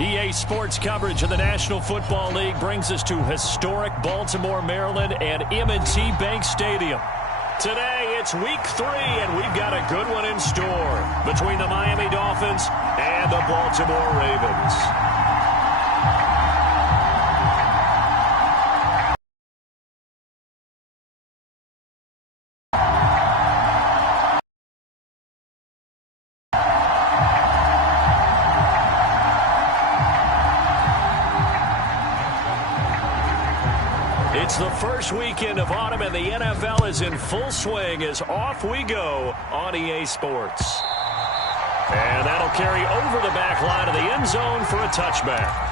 EA Sports coverage of the National Football League brings us to historic Baltimore, Maryland, and M&T Bank Stadium. Today, it's Week 3, and we've got a good one in store between the Miami Dolphins and the Baltimore Ravens. It's the first weekend of autumn, and the NFL is in full swing as off we go on EA Sports. And that'll carry over the back line of the end zone for a touchback.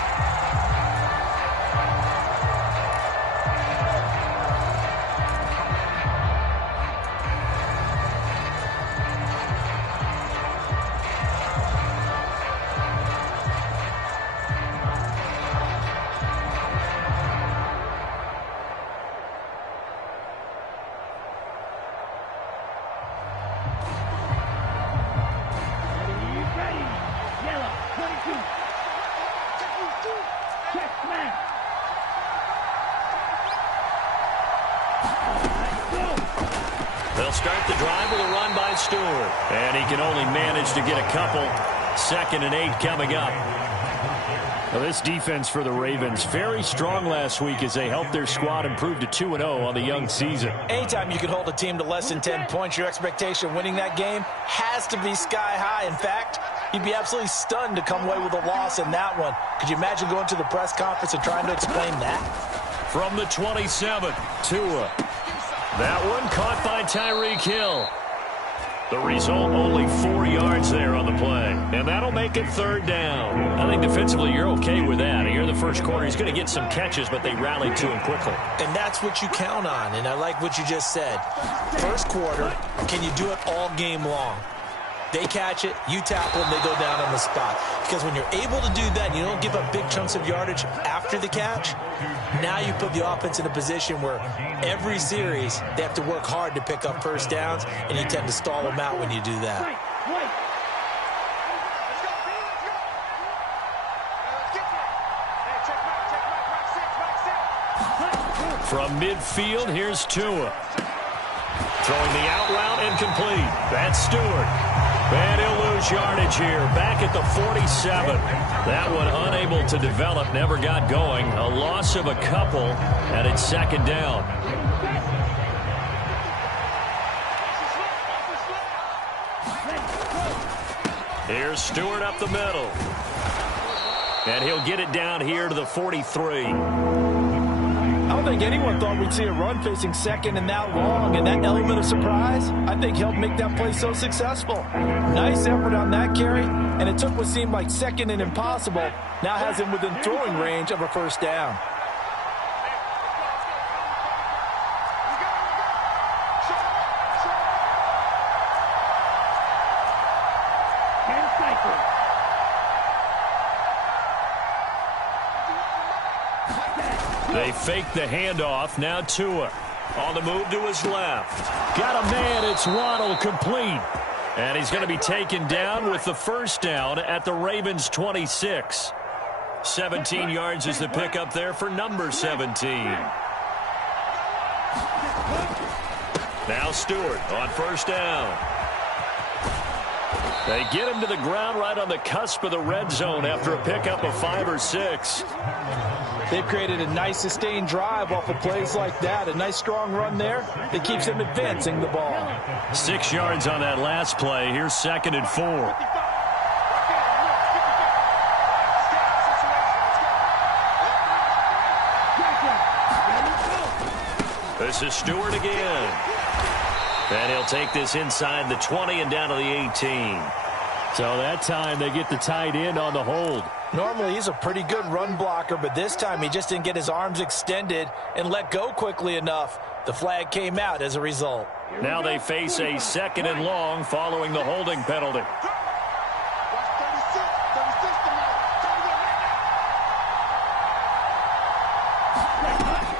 They'll start the drive with a run by Stewart. And he can only manage to get a couple. 2nd and 8 coming up. Well, this defense for the Ravens, very strong last week as they helped their squad improve to 2-0 on the young season. Anytime you can hold a team to less than 10 points, your expectation of winning that game has to be sky high. In fact, you'd be absolutely stunned to come away with a loss in that one. Could you imagine going to the press conference and trying to explain that? From the 27, Tua. That one caught by Tyreek Hill. The result, only 4 yards there on the play. And that'll make it 3rd down. I think defensively you're okay with that. Here in the first quarter, he's going to get some catches, but they rallied to him quickly. And that's what you count on, and I like what you just said. First quarter, can you do it all game long? They catch it, you tackle them, they go down on the spot. Because when you're able to do that and you don't give up big chunks of yardage after the catch, now you put the offense in a position where every series they have to work hard to pick up first downs, and you tend to stall them out when you do that. From midfield, here's Tua. Throwing the out route and complete. That's Stewart. And he'll lose yardage here. Back at the 47. That one unable to develop. Never got going. A loss of a couple. And it's 2nd down. Here's Stewart up the middle. And he'll get it down here to the 43. I don't think anyone thought we'd see a run facing 2nd and that long, and that element of surprise, I think, helped make that play so successful. Nice effort on that carry, and it took what seemed like 2nd and impossible, now has him within throwing range of a first down. They fake the handoff. Now Tua on the move to his left. Got a man. It's Waddle, complete. And he's going to be taken down with the first down at the Ravens' 26. 17 yards is the pickup there for number 17. Now Stewart on first down. They get him to the ground right on the cusp of the red zone after a pickup of 5 or 6. They've created a nice sustained drive off of plays like that. A nice strong run there that keeps them advancing the ball. 6 yards on that last play. Here's 2nd and 4. This is Stewart again. And he'll take this inside the 20 and down to the 18. So that time they get the tight end on the hold. Normally he's a pretty good run blocker, but this time he just didn't get his arms extended and let go quickly enough. The flag came out as a result. Now they face a 2nd and long following the holding penalty.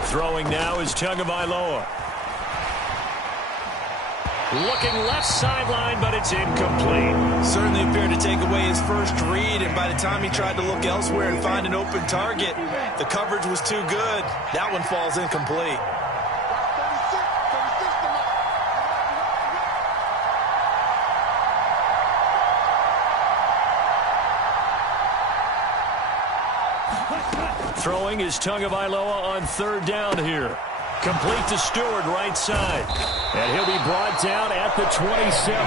Throwing now is Tagovailoa. Looking left sideline, but it's incomplete. Certainly appeared to take away his first read, and by the time he tried to look elsewhere and find an open target, the coverage was too good. That one falls incomplete. Throwing is Tagovailoa on third down here. Complete to Stewart, right side. And he'll be brought down at the 27.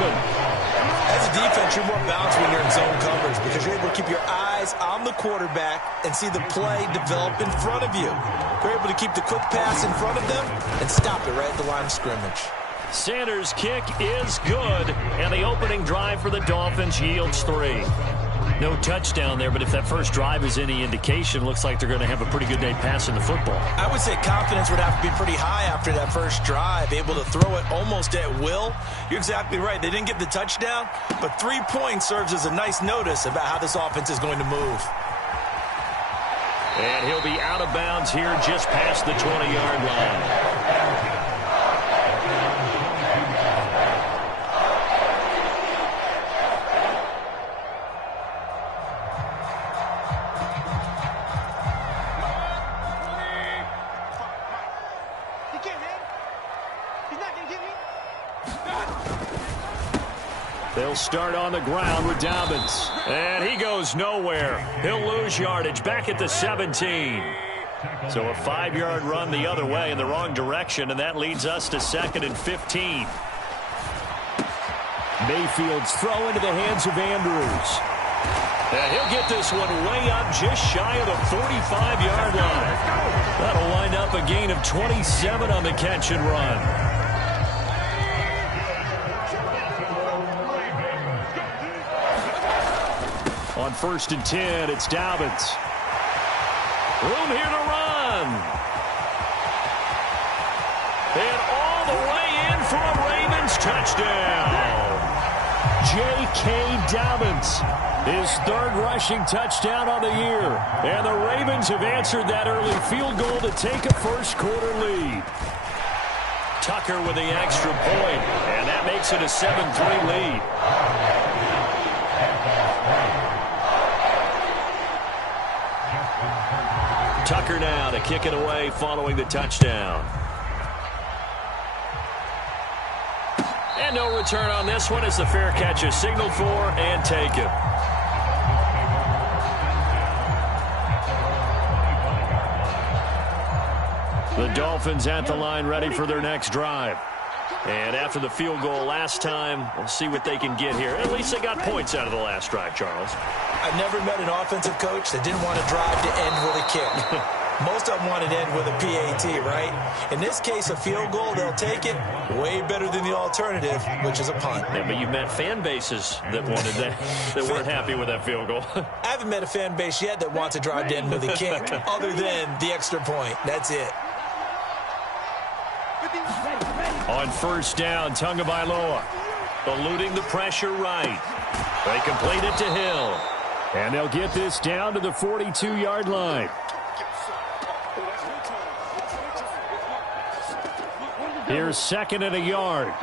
As a defense, you're more balanced when you're in zone coverage because you're able to keep your eyes on the quarterback and see the play develop in front of you. You're able to keep the quick pass in front of them and stop it right at the line of scrimmage. Sanders' kick is good, and the opening drive for the Dolphins yields 3. No touchdown there, but if that first drive is any indication, looks like they're going to have a pretty good day passing the football. I would say confidence would have to be pretty high after that first drive, able to throw it almost at will. You're exactly right. They didn't get the touchdown, but 3 points serves as a nice notice about how this offense is going to move. And he'll be out of bounds here just past the 20-yard line. They'll start on the ground with Dobbins. And he goes nowhere. He'll lose yardage back at the 17. So a 5-yard run the other way in the wrong direction, and that leads us to 2nd and 15. Mayfield's throw into the hands of Andrews. And he'll get this one way up just shy of the 45-yard line. That'll wind up a gain of 27 on the catch and run. On 1st and 10, it's Dobbins. Room here to run. And all the way in for a Ravens touchdown. J.K. Dobbins, his 3rd rushing touchdown on the year. And the Ravens have answered that early field goal to take a first-quarter lead. Tucker with the extra point, and that makes it a 7-3 lead. Tucker now to kick it away following the touchdown. And no return on this one as the fair catch is signaled for and taken. The Dolphins at the line ready for their next drive. And after the field goal last time, we'll see what they can get here. At least they got points out of the last drive, Charles. I've never met an offensive coach that didn't want to drive to end with a kick. Most of them wanted to end with a PAT, right? In this case, a field goal, they'll take it. Way better than the alternative, which is a punt. Yeah, but you've met fan bases that wanted that, that weren't happy with that field goal. I haven't met a fan base yet that wants to drive to end with a kick, other than the extra point. That's it. On 1st down, Tagovailoa eluding the pressure right. They complete it to Hill. And they'll get this down to the 42-yard line. Here's 2nd and a yard.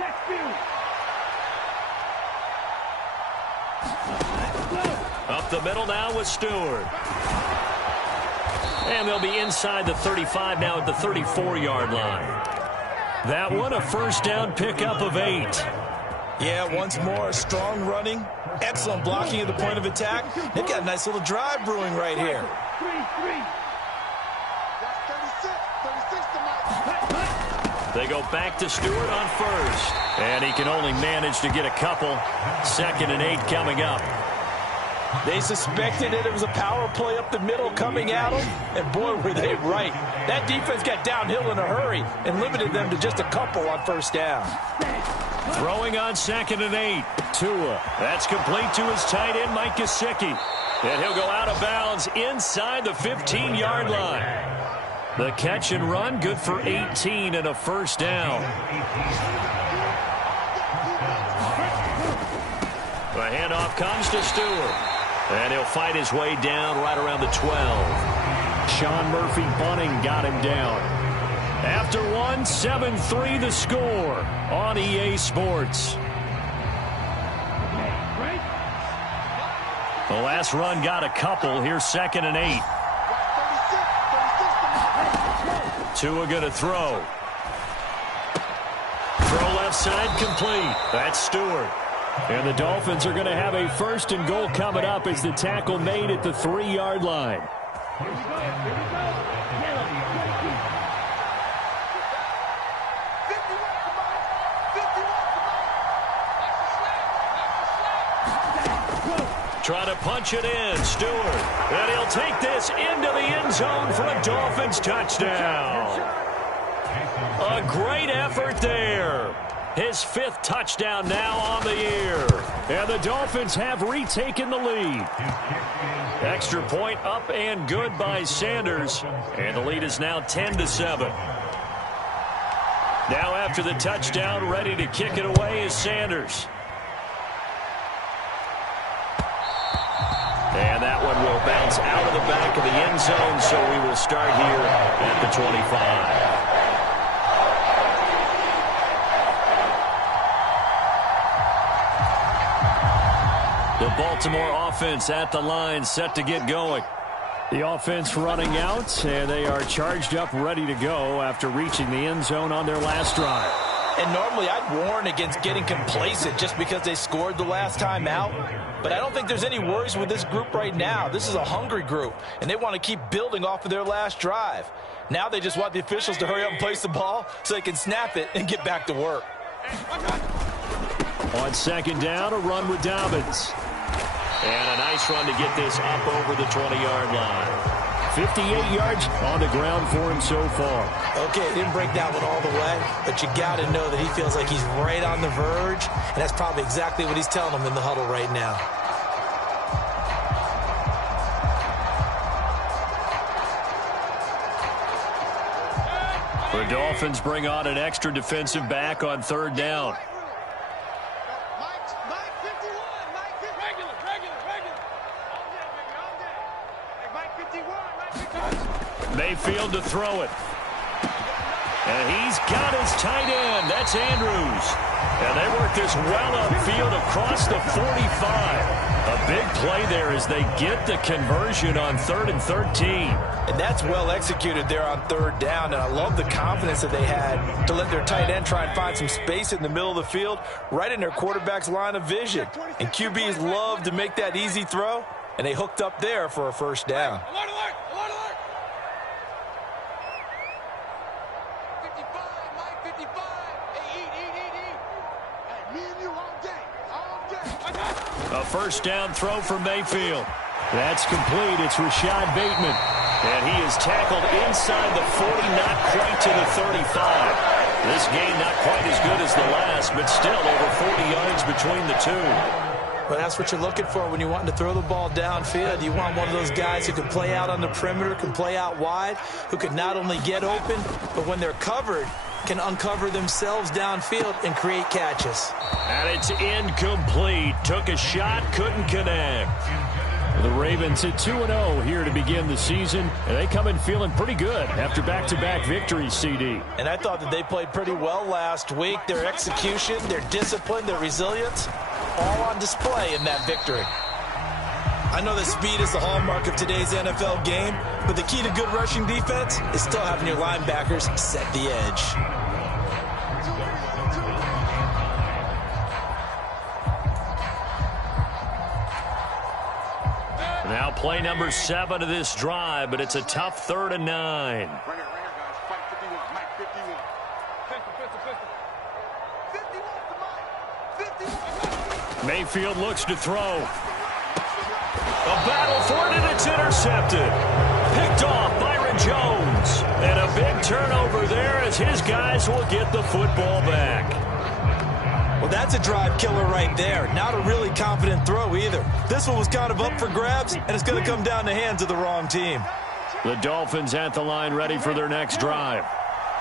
Up the middle now with Stewart. And they'll be inside the 35 now at the 34-yard line. That one, a 1st down pickup of 8. Yeah, once more, strong running, excellent blocking at the point of attack. They've got a nice little drive brewing right here. They go back to Stewart on 1st. And he can only manage to get a couple. 2nd and 8 coming up. They suspected that it was a power play up the middle coming at them, and boy, were they right. That defense got downhill in a hurry and limited them to just a couple on 1st down. Throwing on 2nd and 8. Tua. That's complete to his tight end, Mike Gesicki. And he'll go out of bounds inside the 15-yard line. The catch and run, good for 18 and a 1st down. The handoff comes to Stewart. And he'll fight his way down right around the 12. Sean Murphy-Bunting got him down. After one, 7-3 the score on EA Sports. The last run got a couple. Here's 2nd and 8. Tua going to throw. Throw left side complete. That's Stewart. And the Dolphins are going to have a 1st and goal coming up as the tackle made at the 3-yard line. Trying to punch it in, Stewart. And he'll take this into the end zone for a Dolphins touchdown. A great effort there. His 5th touchdown now on the year. And the Dolphins have retaken the lead. Extra point up and good by Sanders. And the lead is now 10-7. Now after the touchdown, ready to kick it away is Sanders. And that one will bounce out of the back of the end zone, so we will start here at the 25. The Baltimore offense at the line, set to get going. The offense running out, and they are charged up, ready to go after reaching the end zone on their last drive. And normally I'd warn against getting complacent just because they scored the last time out. But I don't think there's any worries with this group right now. This is a hungry group, and they want to keep building off of their last drive. Now they just want the officials to hurry up and place the ball so they can snap it and get back to work. On 2nd down, a run with Dobbins. And a nice run to get this up over the 20-yard line. 58 yards on the ground for him so far. Okay, didn't break that one all the way, but you got to know that he feels like he's right on the verge, and that's probably exactly what he's telling them in the huddle right now. The Dolphins bring on an extra defensive back on 3rd down. Mayfield to throw it. And he's got his tight end. That's Andrews. And they work this well upfield across the 45. A big play there as they get the conversion on 3rd and 13. And that's well executed there on 3rd down. And I love the confidence that they had to let their tight end try and find some space in the middle of the field, right in their quarterback's line of vision. And QBs love to make that easy throw, and they hooked up there for a 1st down. A 1st down throw for Mayfield. That's complete. It's Rashad Bateman. And he is tackled inside the 40, not quite to the 35. This game not quite as good as the last, but still over 40 yards between the two. Well, that's what you're looking for when you're wanting to throw the ball downfield. You want one of those guys who can play out on the perimeter, can play out wide, who can not only get open, but when they're covered, can uncover themselves downfield and create catches. And it's incomplete. Took a shot, couldn't connect. The Ravens at 2-0 here to begin the season, and they come in feeling pretty good after back-to-back victories, CD. And I thought that they played pretty well last week. Their execution, their discipline, their resilience, all on display in that victory. I know that speed is the hallmark of today's NFL game, but the key to good rushing defense is still having your linebackers set the edge. Now play number 7 of this drive, but it's a tough 3rd and 9. Mayfield looks to throw. A battle for it, and it's intercepted. Picked off Byron Jones. And a big turnover there as his guys will get the football back. Well, that's a drive killer right there. Not a really confident throw either. This one was kind of up for grabs, and it's going to come down the hands of the wrong team. The Dolphins at the line ready for their next drive.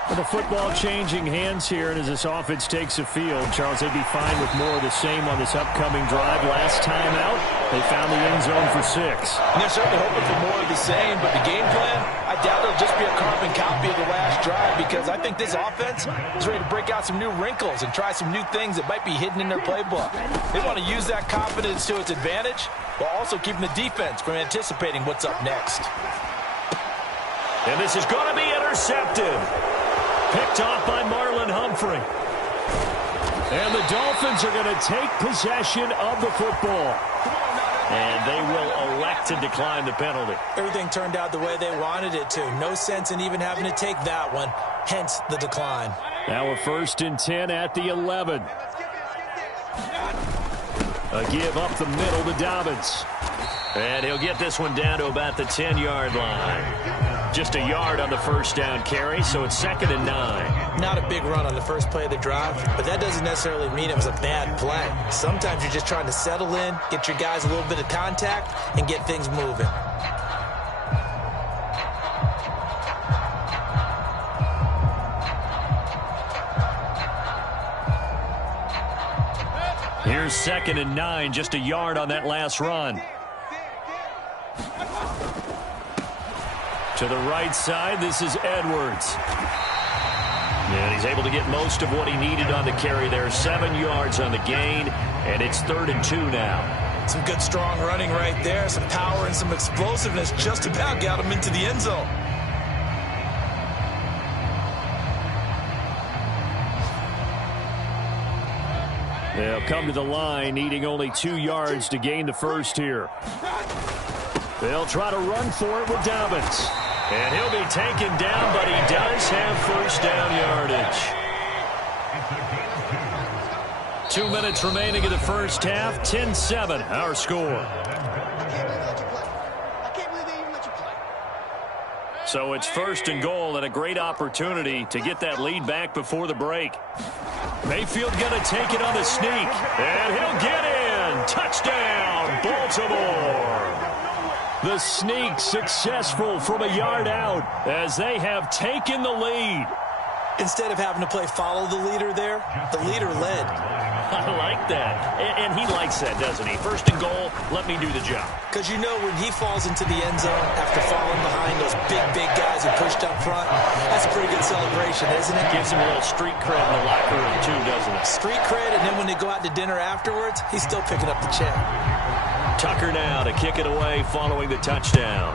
With the football changing hands here, and as this offense takes the field, Charles, they'd be fine with more of the same on this upcoming drive. Last time out, they found the end zone for 6. And they're certainly hoping for more of the same, but the game plan, I doubt it'll just be a carbon copy of the last drive because I think this offense is ready to break out some new wrinkles and try some new things that might be hidden in their playbook. They want to use that confidence to its advantage while also keeping the defense from anticipating what's up next. And this is going to be intercepted. Picked off by Marlon Humphrey. And the Dolphins are going to take possession of the football. And they will elect to decline the penalty. Everything turned out the way they wanted it to. No sense in even having to take that one, hence the decline. Now a 1st and 10 at the 11. A give up the middle to Dobbins. And he'll get this one down to about the 10-yard line. Just a yard on the first down carry, so it's 2nd and 9. Not a big run on the first play of the drive, but that doesn't necessarily mean it was a bad play. Sometimes you're just trying to settle in, get your guys a little bit of contact, and get things moving. Here's 2nd and 9, just a yard on that last run. To the right side, this is Edwards. And he's able to get most of what he needed on the carry there. 7 yards on the gain, and it's 3rd and 2 now. Some good, strong running right there. Some power and some explosiveness just about got him into the end zone. They'll come to the line, needing only 2 yards to gain the first here. They'll try to run for it with Dobbins. And he'll be taken down, but he does have first down yardage. 2 minutes remaining in the first half. 10-7, our score. So it's 1st and goal and a great opportunity to get that lead back before the break. Mayfield going to take it on the sneak. And he'll get in. Touchdown, Baltimore. The sneak successful from a yard out as they have taken the lead. Instead of having to play follow the leader there, the leader led. I like that. And he likes that, doesn't he? 1st and goal, let me do the job. Because you know when he falls into the end zone after falling behind those big guys who pushed up front, that's a pretty good celebration, isn't it? Gives him a little street cred in the locker room, too, doesn't it? Street cred, and then when they go out to dinner afterwards, he's still picking up the check. Tucker now to kick it away following the touchdown.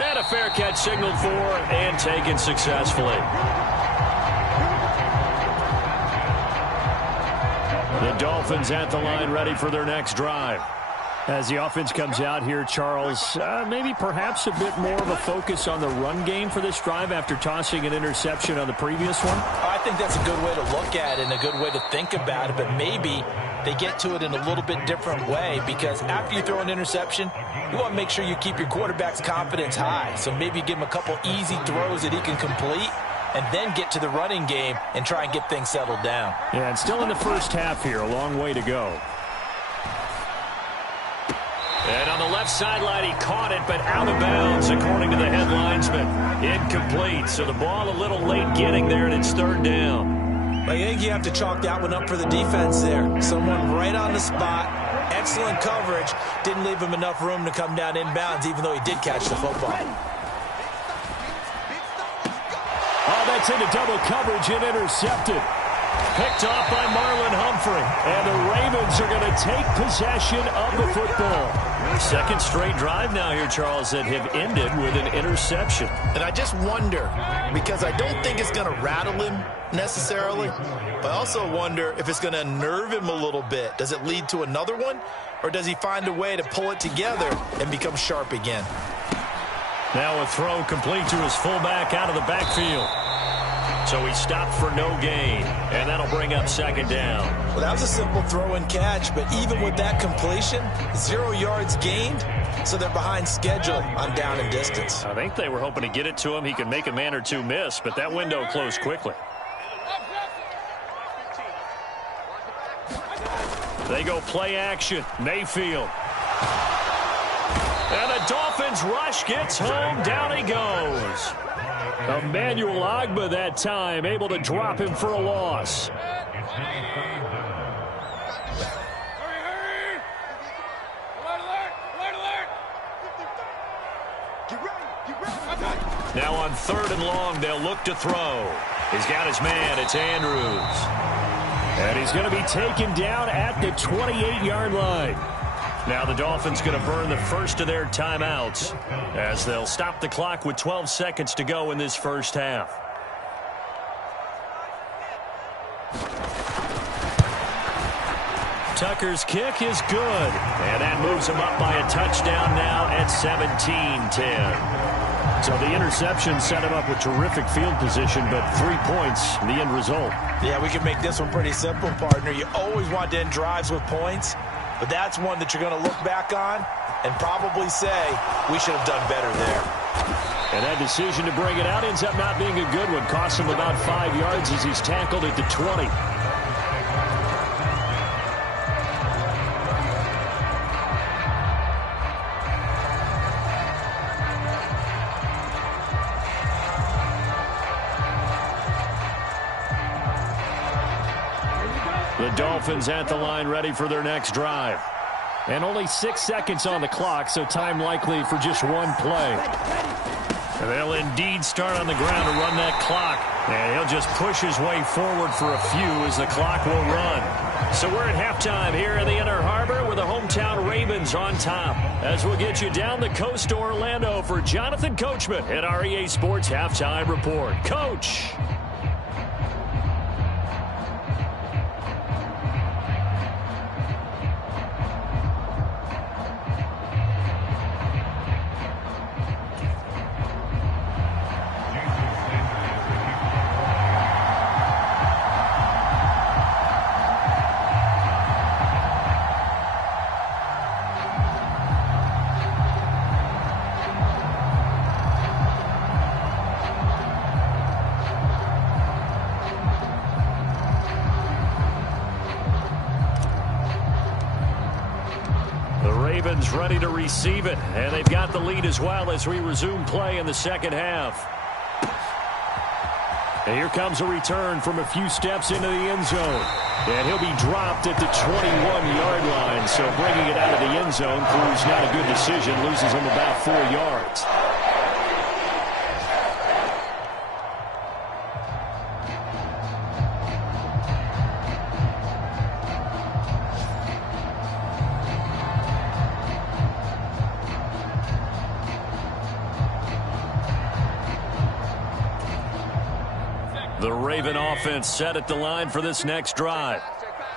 And a fair catch signaled for and taken successfully. The Dolphins at the line ready for their next drive. As the offense comes out here, Charles, maybe perhaps a bit more of a focus on the run game for this drive after tossing an interception on the previous one? I think that's a good way to look at it and a good way to think about it, but maybe they get to it in a little bit different way because after you throw an interception, you want to make sure you keep your quarterback's confidence high. So maybe give him a couple easy throws that he can complete and then get to the running game and try and get things settled down. Yeah, and still in the first half here, a long way to go. And on the left sideline, he caught it, but out of bounds, according to the head linesman. Incomplete, so the ball a little late getting there, and it's 3rd down. I think you have to chalk that one up for the defense there. Someone right on the spot, excellent coverage, didn't leave him enough room to come down inbounds, even though he did catch the football. Oh, that's into double coverage and intercepted. Picked off by Marlon Humphrey. And the Ravens are going to take possession of the football. 2nd straight drive now here, Charles, that have ended with an interception. And I just wonder, because I don't think it's going to rattle him necessarily, but I also wonder if it's going to unnerve him a little bit. Does it lead to another one, or does he find a way to pull it together and become sharp again? Now a throw complete to his fullback out of the backfield. So he stopped for no gain, and that'll bring up 2nd down. Well, that was a simple throw and catch, but even with that completion, 0 yards gained, so they're behind schedule on down and distance. I think they were hoping to get it to him. He could make a man or two miss, but that window closed quickly. They go play action. Mayfield. And the Dolphins rush gets home. Down he goes. Emmanuel Ogbah that time able to drop him for a loss. Now on 3rd and long, they'll look to throw. He's got his man. It's Andrews. And he's going to be taken down at the 28-yard line. Now the Dolphins going to burn the first of their timeouts as they'll stop the clock with 12 seconds to go in this first half. Tucker's kick is good. And that moves him up by a touchdown now at 17-10. So the interception set him up with terrific field position, but 3 points, the end result. Yeah, we can make this one pretty simple, partner. You always want to end drives with points, but that's one that you're going to look back on and probably say, we should have done better there. And that decision to bring it out ends up not being a good one. Costs him about 5 yards as he's tackled at the 20. The Dolphins at the line ready for their next drive. And only 6 seconds on the clock, so time likely for just one play. And they'll indeed start on the ground to run that clock. And he'll just push his way forward for a few as the clock will run. So we're at halftime here in the Inner Harbor with the hometown Ravens on top. As we'll get you down the coast to Orlando for Jonathan Coachman at our EA Sports Halftime Report. Coach! Ravens ready to receive it, and they've got the lead as well as we resume play in the second half. And here comes a return from a few steps into the end zone. And he'll be dropped at the 21-yard line, so bringing it out of the end zone proves not a good decision, loses him about 4 yards. The Raven offense set at the line for this next drive.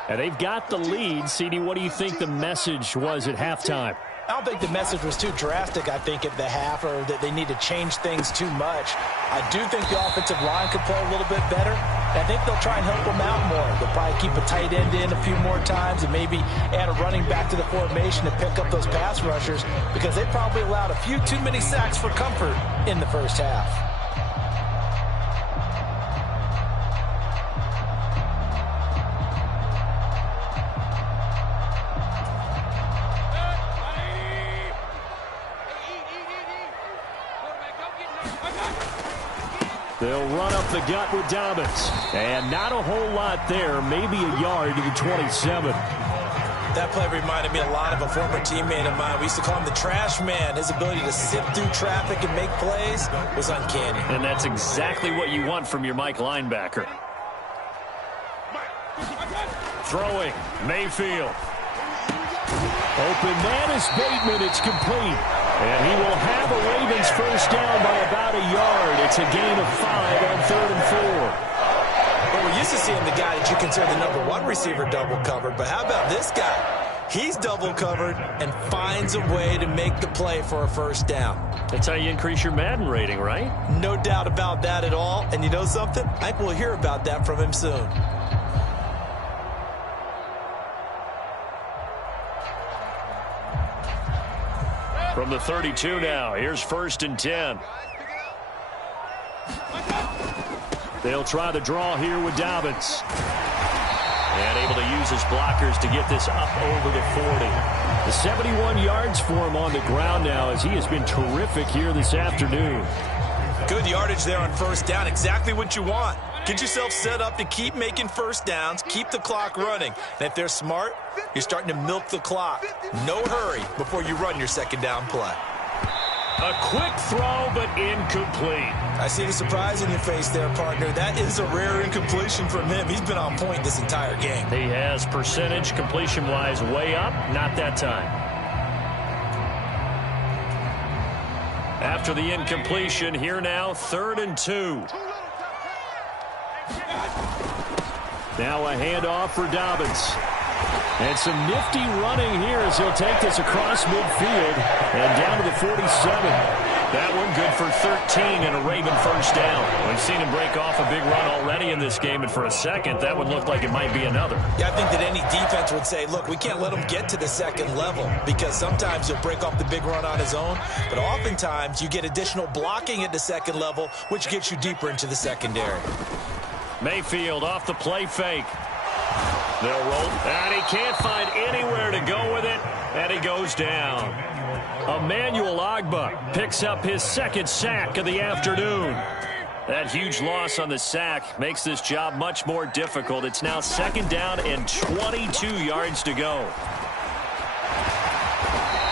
And they've got the lead. CD, what do you think the message was at halftime? I don't think the message was too drastic, I think, at the half, or that they need to change things too much. I do think the offensive line could play a little bit better. I think they'll try and help them out more. They'll probably keep a tight end in a few more times and maybe add a running back to the formation to pick up those pass rushers, because they probably allowed a few too many sacks for comfort in the first half. They'll run up the gut with Dobbins. And not a whole lot there, maybe a yard to the 27. That play reminded me a lot of a former teammate of mine. We used to call him the trash man. His ability to sift through traffic and make plays was uncanny. And that's exactly what you want from your Mike linebacker. Throwing, Mayfield. Open man is Bateman. It's complete. And he will have a Ravens first down by about a yard. It's a gain of 5 on 3rd and 4. Well, we're used to seeing the guy that you consider the number one receiver double covered, but how about this guy? He's double covered and finds a way to make the play for a first down. That's how you increase your Madden rating, right? No doubt about that at all. And you know something? I think we'll hear about that from him soon. From the 32 now, here's 1st and 10. They'll try the draw here with Dobbins. And able to use his blockers to get this up over the 40. The 71 yards for him on the ground now, as he has been terrific here this afternoon. Good yardage there on first down. Exactly what you want. Get yourself set up to keep making first downs, keep the clock running. And if they're smart, you're starting to milk the clock. No hurry before you run your second down play. A quick throw, but incomplete. I see the surprise in your face there, partner. That is a rare incompletion from him. He's been on point this entire game. He has percentage completion-wise way up, not that time. After the incompletion, here now, 3rd and 2. Now a handoff for Dobbins. And some nifty running here as he'll take this across midfield and down to the 47. That one good for 13 and a Raven first down. We've seen him break off a big run already in this game, and for a second, that one looked like it might be another. Yeah, I think that any defense would say, look, we can't let him get to the second level because sometimes he'll break off the big run on his own, but oftentimes you get additional blocking at the second level, which gets you deeper into the secondary. Mayfield off the play fake. They'll roll, and he can't find anywhere to go with it, and he goes down. Emmanuel Ogbah picks up his 2nd sack of the afternoon. That huge loss on the sack makes this job much more difficult. It's now 2nd down and 22 yards to go.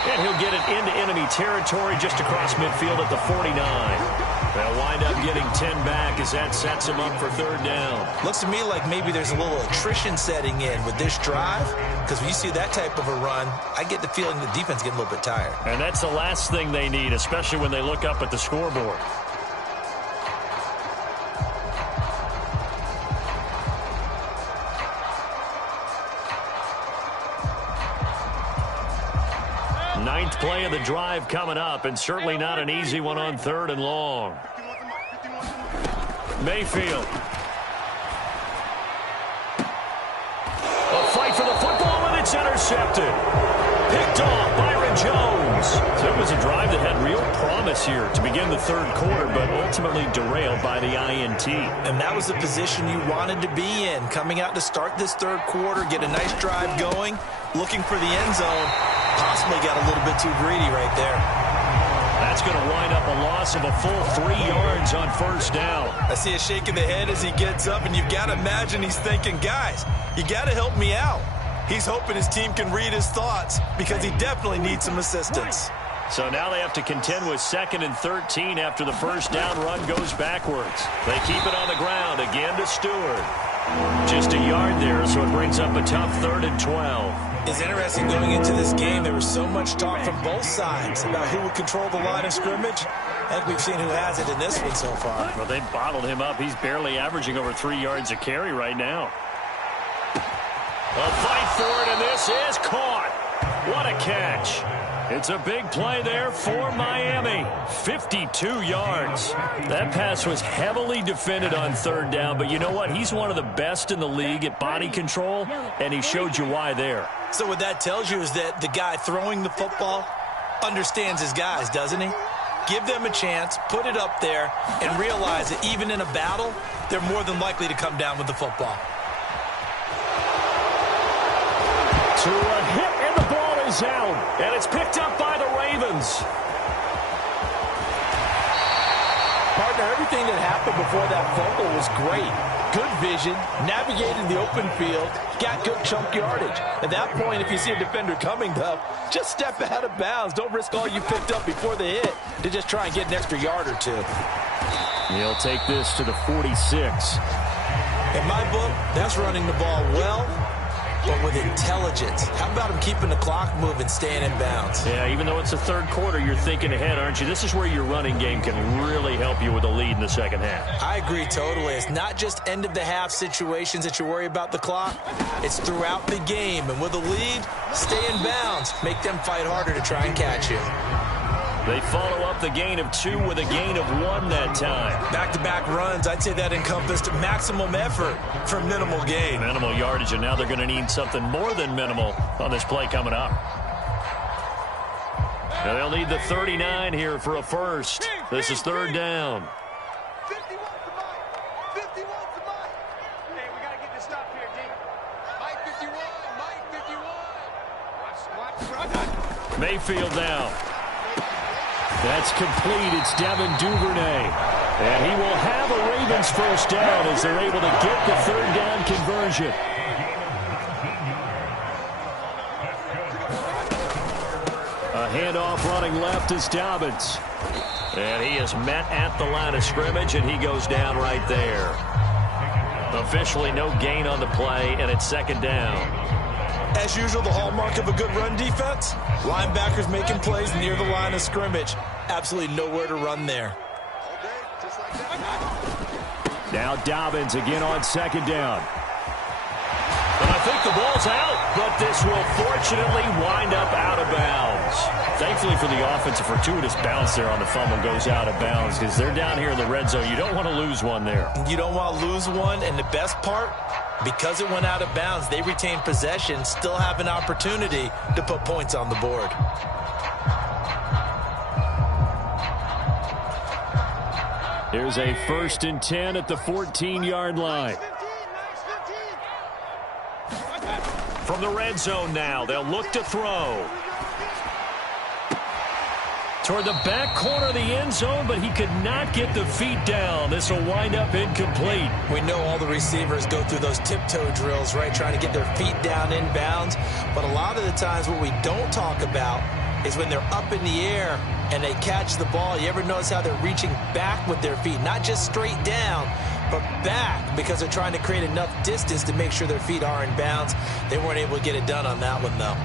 And he'll get it into enemy territory just across midfield at the 49. They'll wind up getting 10 back as that sets him up for 3rd down. Looks to me like maybe there's a little attrition setting in with this drive, because when you see that type of a run, I get the feeling the defense getting a little bit tired. And that's the last thing they need, especially when they look up at the scoreboard. Ninth play of the drive coming up, and certainly not an easy one on 3rd and long. Mayfield. A fight for the football, and it's intercepted. Picked off Byron Jones. So it was a drive that had real promise here to begin the 3rd quarter, but ultimately derailed by the INT. And that was the position you wanted to be in, coming out to start this 3rd quarter, get a nice drive going, looking for the end zone. Possibly got a little bit too greedy right there. That's going to wind up a loss of a full 3 yards on 1st down. I see a shake of the head as he gets up, and you've got to imagine he's thinking, guys, you got to help me out. He's hoping his team can read his thoughts because he definitely needs some assistance. So now they have to contend with 2nd and 13 after the 1st down run goes backwards. They keep it on the ground again to Stewart. Just a yard there, so it brings up a tough 3rd and 12. It's interesting going into this game. There was so much talk from both sides about who would control the line of scrimmage. I think we've seen who has it in this one so far. Well, they bottled him up. He's barely averaging over 3 yards a carry right now. A fight for it, and this is caught. What a catch. It's a big play there for Miami. 52 yards. That pass was heavily defended on 3rd down, but you know what? He's one of the best in the league at body control, and he showed you why there. So what that tells you is that the guy throwing the football understands his guys, doesn't he? Give them a chance, put it up there, and realize that even in a battle, they're more than likely to come down with the football. To a hit, and the ball is out, and it's picked up by the Ravens. Partner, everything that happened before that fumble was great. Good vision, navigated the open field, got good chunk yardage. At that point, if you see a defender coming, though, just step out of bounds. Don't risk all you picked up before the hit to just try and get an extra yard or two. He'll take this to the 46. In my book, that's running the ball well, but with intelligence. How about him keeping the clock moving, staying in bounds? Yeah, even though it's the 3rd quarter, you're thinking ahead, aren't you? This is where your running game can really help you with a lead in the 2nd half. I agree totally. It's not just end-of-the-half situations that you worry about the clock. It's throughout the game. And with a lead, stay in bounds. Make them fight harder to try and catch you. They follow up the gain of 2 with a gain of 1 that time. Back-to-back runs, I'd say that encompassed maximum effort for minimal gain. Minimal yardage, and now they're going to need something more than minimal on this play coming up. Now they'll need the 39 here for a first. This is 3rd down. 51 to Mike. 51 to Mike. Hey, we got to get this stop here, D. Mike 51. Mike 51. Watch. Mayfield now. That's complete. It's Devin Duvernay. And he will have a Ravens first down as they're able to get the 3rd down conversion. A handoff running left is Dobbins. And he is met at the line of scrimmage, and he goes down right there. Officially no gain on the play, and it's second down. As usual, the hallmark of a good run defense, linebackers making plays near the line of scrimmage. Absolutely nowhere to run there. Now Dobbins again on second down. And I think the ball's out, but this will fortunately wind up out of bounds. Thankfully for the offense, a fortuitous bounce there on the fumble goes out of bounds because they're down here in the red zone. You don't want to lose one there. You don't want to lose one, and the best part, because it went out of bounds, they retain possession, still have an opportunity to put points on the board. Here's a 1st and 10 at the 14-yard line. From the red zone now, they'll look to throw. Toward the back corner of the end zone, but he could not get the feet down. This will wind up incomplete. We know all the receivers go through those tiptoe drills, right, trying to get their feet down in bounds. But a lot of the times what we don't talk about is when they're up in the air and they catch the ball. You ever notice how they're reaching back with their feet? Not just straight down, but back, because they're trying to create enough distance to make sure their feet are in bounds. They weren't able to get it done on that one, though.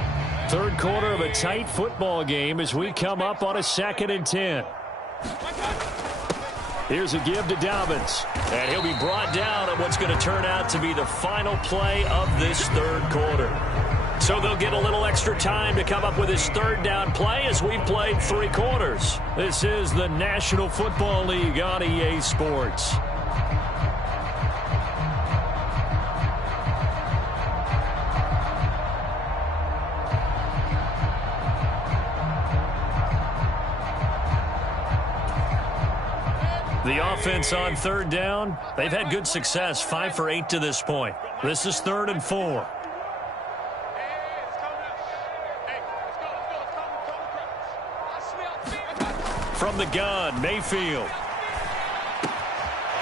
Third quarter of a tight football game as we come up on a 2nd and 10. Here's a give to Dobbins. And he'll be brought down on what's going to turn out to be the final play of this third quarter. So they'll get a little extra time to come up with his third down play as we've played 3 quarters. This is the National Football League on EA Sports. The offense on third down, they've had good success, 5 for 8 to this point. This is 3rd and 4. From the gun, Mayfield.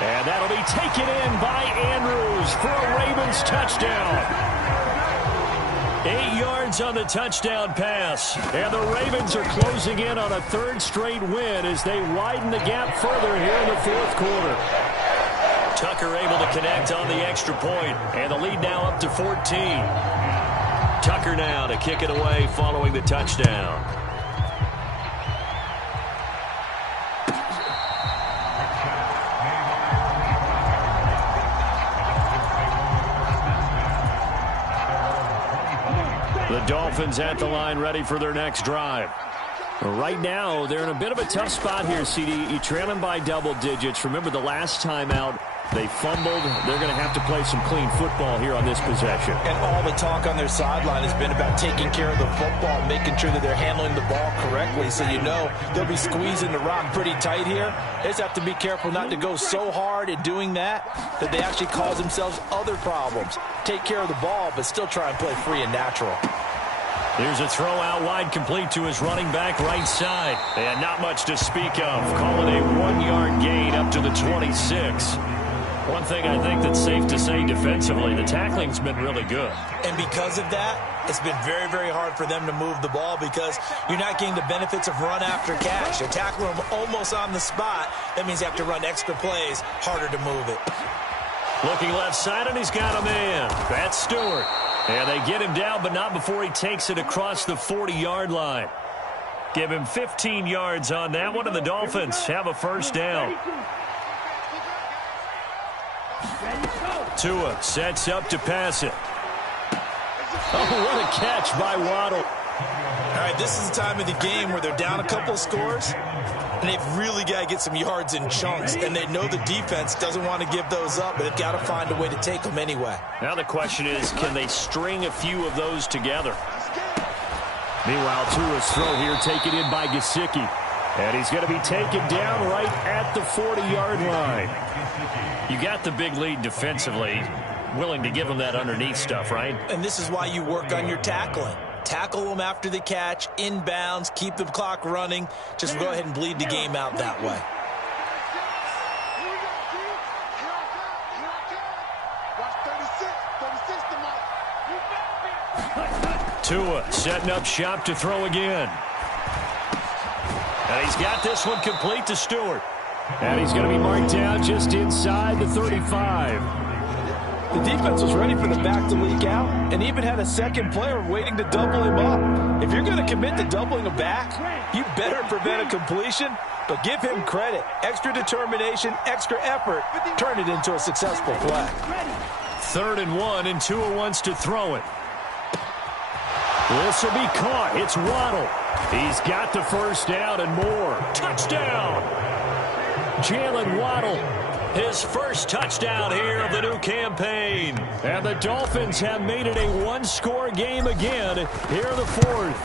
And that'll be taken in by Andrews for a Ravens touchdown. 8 yards on the touchdown pass. And the Ravens are closing in on a 3rd straight win as they widen the gap further here in the 4th quarter. Tucker able to connect on the extra point, and the lead now up to 14. Tucker now to kick it away following the touchdown. The Dolphins at the line ready for their next drive. Right now, they're in a bit of a tough spot here, CD. You trail them by double digits. Remember the last time out, they fumbled. They're going to have to play some clean football here on this possession. And all the talk on their sideline has been about taking care of the football, making sure that they're handling the ball correctly. So you know they'll be squeezing the rock pretty tight here. They just have to be careful not to go so hard in doing that they actually cause themselves other problems. Take care of the ball, but still try and play free and natural. Here's a throw out wide, complete to his running back right side. And not much to speak of. Calling a 1-yard gain up to the 26. One thing I think that's safe to say defensively, the tackling's been really good. And because of that, it's been very, very hard for them to move the ball because you're not getting the benefits of run after catch. You're tackling them almost on the spot. That means you have to run extra plays, harder to move it. Looking left side, and he's got a man. That's Stewart. And they get him down, but not before he takes it across the 40-yard line. Give him 15 yards on that one, and the Dolphins have a first down. Tua sets up to pass it. Oh, what a catch by Waddle. All right, this is the time of the game where they're down a couple scores, and they've really got to get some yards in chunks, and they know the defense doesn't want to give those up, but they've got to find a way to take them anyway. Now the question is, can they string a few of those together? Meanwhile, Tua's throw here taken in by Gesicki. And he's going to be taken down right at the 40-yard line. You got the big lead defensively, willing to give them that underneath stuff, right? And this is why you work on your tackling. Tackle them after the catch, inbounds, keep the clock running. Just go ahead and bleed the game out that way. Watch 36 Tua setting up shop to throw again. And he's got this one complete to Stewart. And he's going to be marked down just inside the 35. The defense was ready for the back to leak out and even had a second player waiting to double him up. If you're going to commit to doubling a back, you better prevent a completion, but give him credit. Extra determination, extra effort, turn it into a successful play. 3rd and 1, and Tua wants to throw it. This will be caught. It's Waddle. He's got the first down and more. Touchdown! Jalen Waddle, his first touchdown here of the new campaign. And the Dolphins have made it a one-score game again here in the 4th.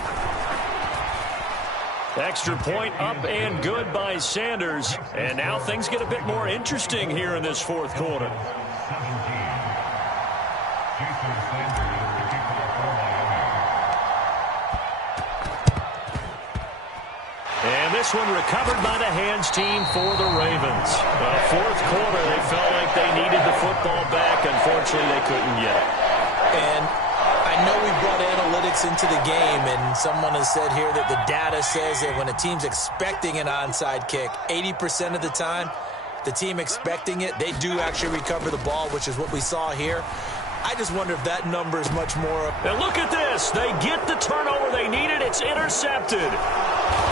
Extra point up and good by Sanders. And now things get a bit more interesting here in this 4th quarter. And this one recovered by the hands team for the Ravens. 4th quarter, they felt like they needed the football back. Unfortunately, they couldn't get it. And I know we brought analytics into the game, and someone has said here that the data says that when a team's expecting an onside kick, 80% of the time, the team expecting it, they do actually recover the ball, which is what we saw here. I just wonder if that number is much more. And look at this. They get the turnover they needed. It's intercepted.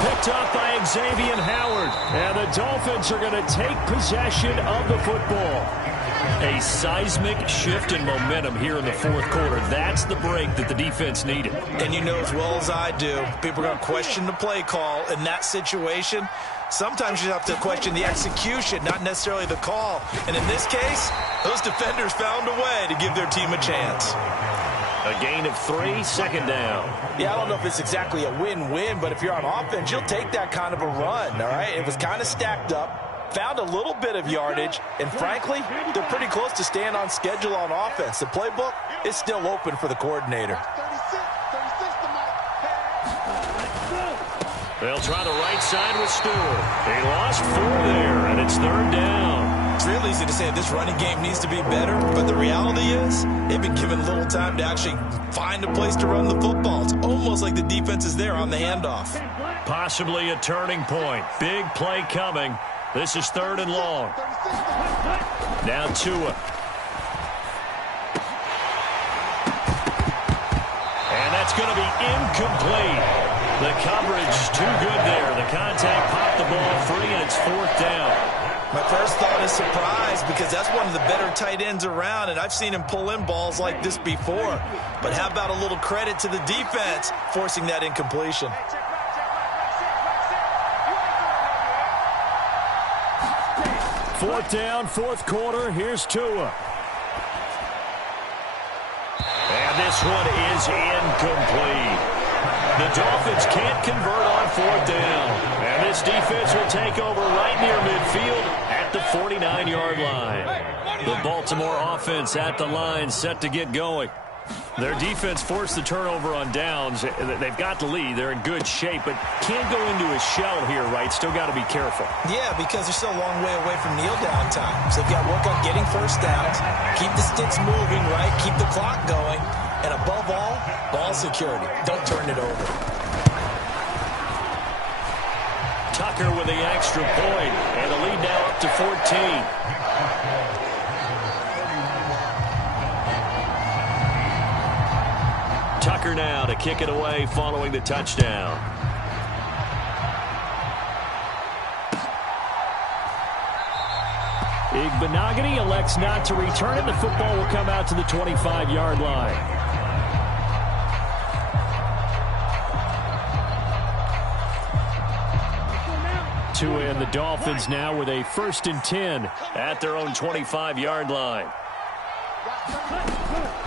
Picked up by Xavier Howard. And the Dolphins are going to take possession of the football. A seismic shift in momentum here in the 4th quarter. That's the break that the defense needed. And you know as well as I do, people are going to question the play call in that situation. Sometimes you have to question the execution, not necessarily the call. And in this case, those defenders found a way to give their team a chance. A gain of 3, 2nd down. Yeah, I don't know if it's exactly a win-win, but if you're on offense, you'll take that kind of a run, all right? It was kind of stacked up, found a little bit of yardage, and frankly, they're pretty close to staying on schedule on offense. The playbook is still open for the coordinator. They'll try the right side with Stewart. He lost 4 there, and it's 3rd down. It's real easy to say this running game needs to be better, but the reality is they've been given little time to actually find a place to run the football. It's almost like the defense is there on the handoff. Possibly a turning point. Big play coming. This is 3rd and long. Now Tua. And that's going to be incomplete. The coverage too good there. The contact popped the ball free, and it's 4th down. My first thought is surprise because that's one of the better tight ends around, and I've seen him pull in balls like this before. But how about a little credit to the defense forcing that incompletion? Fourth down, 4th quarter. Here's Tua. And this one is incomplete. The Dolphins can't convert on 4th down. And this defense will take over right near midfield at the 49-yard line. The Baltimore offense at the line set to get going. Their defense forced the turnover on downs. They've got the lead. They're in good shape, but can't go into a shell here, right? Still got to be careful. Yeah, because they're still a long way away from kneel down time. So they've got to work on getting first downs, keep the sticks moving, right? Keep the clock going. And above all, ball security. Don't turn it over. Tucker with the extra point, and the lead now up to 14. Tucker now to kick it away following the touchdown. Igbenogany elects not to return it. The football will come out to the 25-yard line. Tua and the Dolphins now with a 1st and 10 at their own 25-yard line.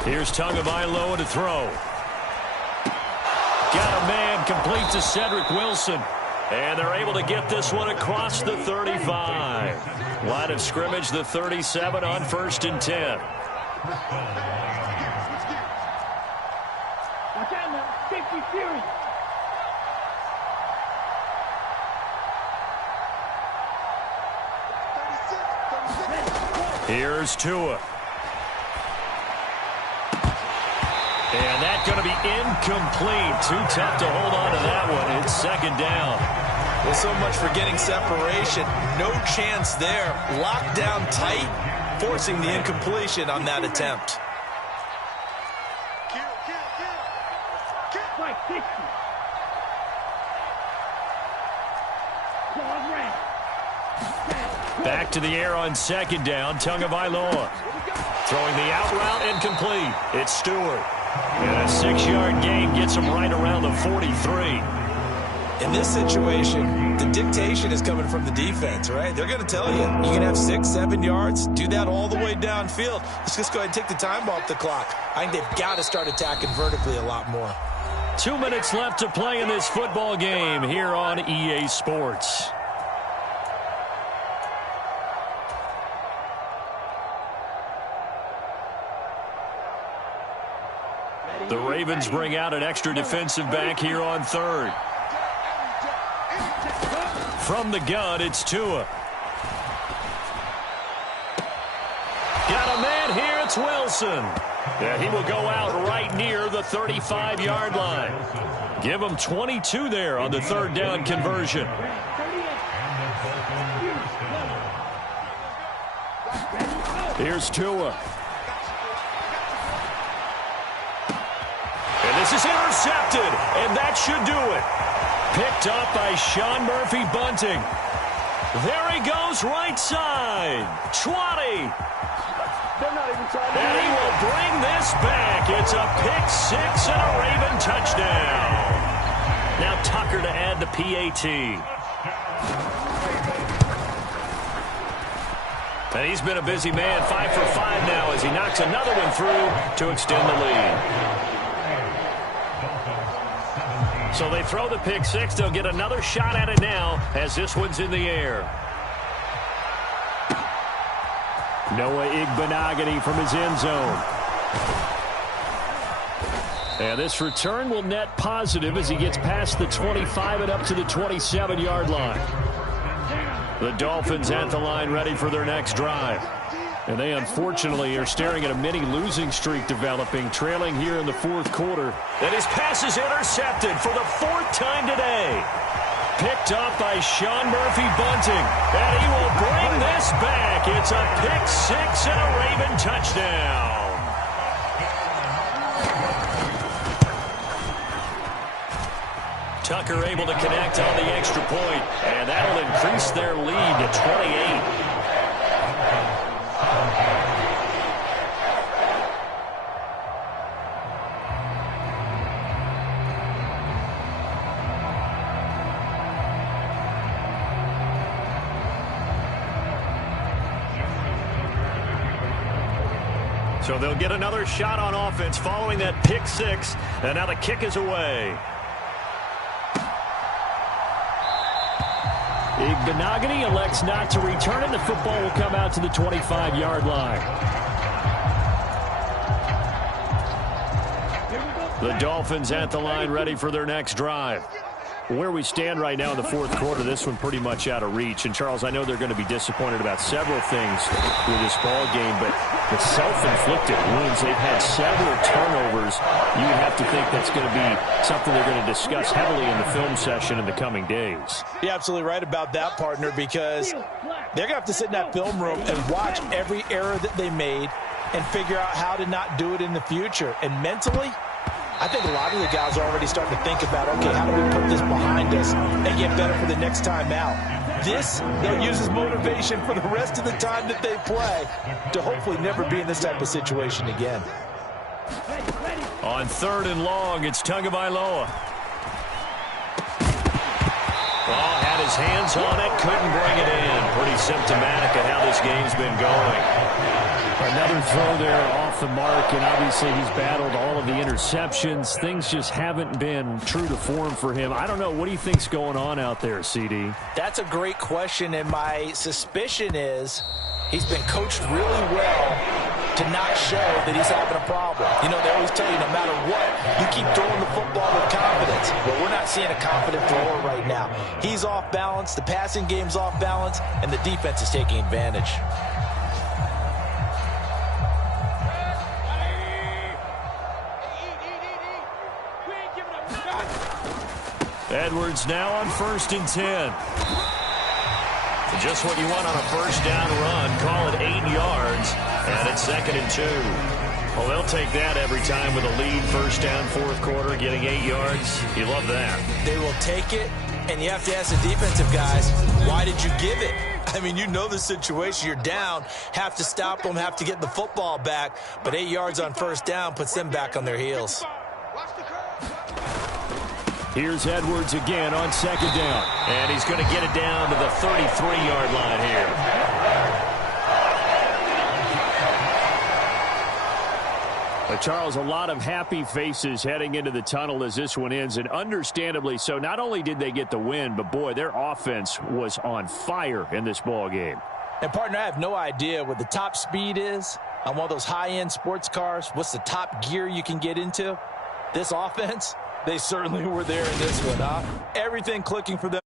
Here's Tagovailoa to throw. Got a man complete to Cedric Wilson. And they're able to get this one across the 35. Line of scrimmage, the 37 on 1st and 10. Here's Tua. And that's going to be incomplete. Too tough to hold on to that one. It's 2nd down. Well, so much for getting separation. No chance there. Locked down tight, forcing the incompletion on that attempt. Back to the air on second down, Tagovailoa. Throwing the out route incomplete. It's Stewart. And a 6-yard gain gets him right around the 43. In this situation, the dictation is coming from the defense, right? They're going to tell you, you can have 6, 7 yards, do that all the way downfield. Let's just go ahead and take the time off the clock. I think they've got to start attacking vertically a lot more. 2 minutes left to play in this football game here on EA Sports. The Ravens bring out an extra defensive back here on third. From the gun, it's Tua. Got a man here, it's Wilson. Yeah, he will go out right near the 35-yard line. Give him 22 there on the third down conversion. Here's Tua. And this is intercepted, and that should do it. Picked up by Sean Murphy-Bunting. There he goes, right side. 20. And he will bring this back. It's a pick six and a Raven touchdown. Now Tucker to add the PAT. And he's been a busy man, 5 for 5 now as he knocks another one through to extend the lead. So they throw the pick six. They'll get another shot at it now as this one's in the air. Noah Igbenogany from his end zone. And this return will net positive as he gets past the 25 and up to the 27-yard line. The Dolphins at the line ready for their next drive. And they unfortunately are staring at a mini losing streak developing, trailing here in the fourth quarter. And his pass is intercepted for the fourth time today. Picked up by Sean Murphy-Bunting. And he will bring this back. It's a pick six and a Raven touchdown. Tucker able to connect on the extra point, and that'll increase their lead to 28. So they'll get another shot on offense following that pick six, and now the kick is away. Igbenogany elects not to return it. The football will come out to the 25-yard line. The Dolphins at the line ready for their next drive. Where we stand right now in the fourth quarter, this one pretty much out of reach. And, Charles, I know they're going to be disappointed about several things with this ball game, but the self-inflicted wounds, they've had several turnovers. You would have to think that's going to be something they're going to discuss heavily in the film session in the coming days. You're absolutely right about that, partner, because they're going to have to sit in that film room and watch every error that they made and figure out how to not do it in the future. And mentally, I think a lot of the guys are already starting to think about, okay, how do we put this behind us and get better for the next time out? This, they'll use as motivation for the rest of the time that they play to hopefully never be in this type of situation again. On third and long, it's Tagovailoa. Oh, had his hands on it, couldn't bring it in. Pretty symptomatic of how this game's been going. Another throw there off the mark, and obviously he's battled all of the interceptions. Things just haven't been true to form for him. I don't know. What do you think's going on out there, CD? That's a great question, and my suspicion is he's been coached really well to not show that he's having a problem. You know, they always tell you no matter what, you keep throwing the football with confidence. But we're not seeing a confident thrower right now. He's off balance, the passing game's off balance, and the defense is taking advantage. Edwards now on 1st and 10. Just what you want on a first down run. Call it 8 yards, and it's 2nd and 2. Well, they'll take that every time with a lead. First down, 4th quarter, getting 8 yards. You love that. They will take it, and you have to ask the defensive guys, why did you give it? I mean, you know the situation. You're down, have to stop them, have to get the football back, but 8 yards on first down puts them back on their heels. Here's Edwards again on 2nd down, and he's going to get it down to the 33-yard line here. Charles, a lot of happy faces heading into the tunnel as this one ends, and understandably so. Not only did they get the win, but, boy, their offense was on fire in this ball game. And, partner, I have no idea what the top speed is on one of those high-end sports cars. What's the top gear you can get into? This offense, they certainly were there in this one, huh? Everything clicking for them.